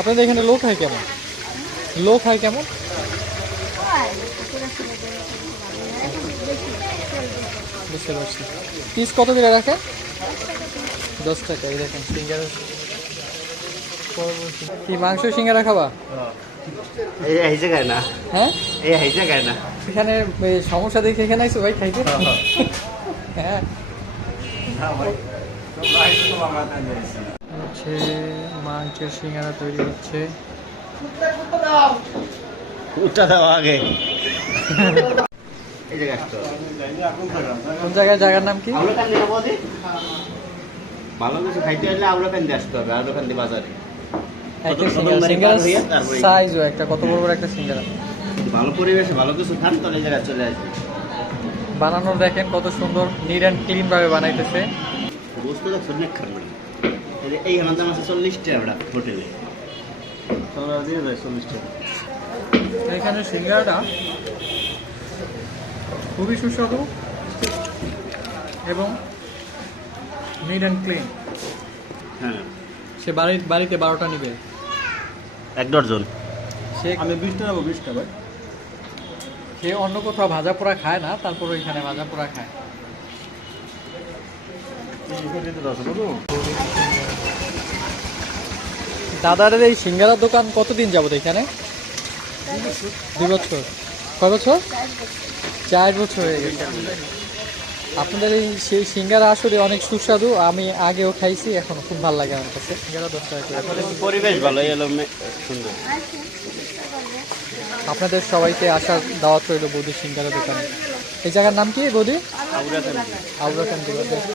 আপনাদের এখানে লোক হয় কেমন? লোক হয় কেমন? বুঝতে পারছি। পিস কত করে রাখেন? 10 টাকা। এই দেখেন সিঙ্গারা। কি মাংস সিঙ্গারা খাবা? এই জায়গায় না, হ্যাঁ এই জায়গায় না। এখানে সমস্যা দেখে এখানে আইসো ভাই খাইতে। হ্যাঁ হচ্ছে মাংসের সিঙ্গারা তৈরি হচ্ছে। উঠা দাও আগে। এই জায়গায় আসতো। কোন জায়গায়? জায়গার নাম কি? আউলাকান্দি না বৌদি? ভালো কিছু খাইতে হলে আউলাকান্দি আসতে হবে, আউলাকান্দি বাজারে। সিঙ্গারা সাইজও একটা, কত বড় বড় একটা সিঙ্গারা। ভালো পরিবেশে ভালো কিছু খান তো এই জায়গায় চলে আসবে। বানানোর দেখেন কত সুন্দর, নিট অ্যান্ড ক্লিন ভাবে বানাইতেছে। বুঝতে তো অনেক খারাপ। এই হানার দাম আছে 40 টাকা হোটেলে। দিয়ে যায় 40 টাকা। এখানে সিঙ্গারাটা খুবই সুস্বাদু এবং নিট অ্যান্ড ক্লিন। হ্যাঁ, সে বাড়িতে 12টা নিবে। 1 ডজন। সে আমি 20টা নেবো, 20টা ভাই। সে অন্য কোথাও ভাজা পোড়া খায় না, তারপর এখানে ভাজা পোড়া খায়। দাদার এই সিঙ্গারার দোকান কতদিন যাবত এখানে? 2 বছর। কয় বছর? 4 বছর হয়ে গেছে। আপনাদের এই সেই সিঙ্গারা আসলে অনেক সুস্বাদু। আমি আগেও খাইছি, এখন খুব ভালো লাগে আমার কাছে। সিঙ্গারা 10 টাকা করে। পরিবেশ ভালো, এই হলো সুন্দর। আপনাদের সবাইকে আসার দাওয়াত রইল বৌদি সিঙ্গারা দোকানে। এই জায়গার নাম কি বৌদি? আউলাকান্দি। আউরাকান্দি।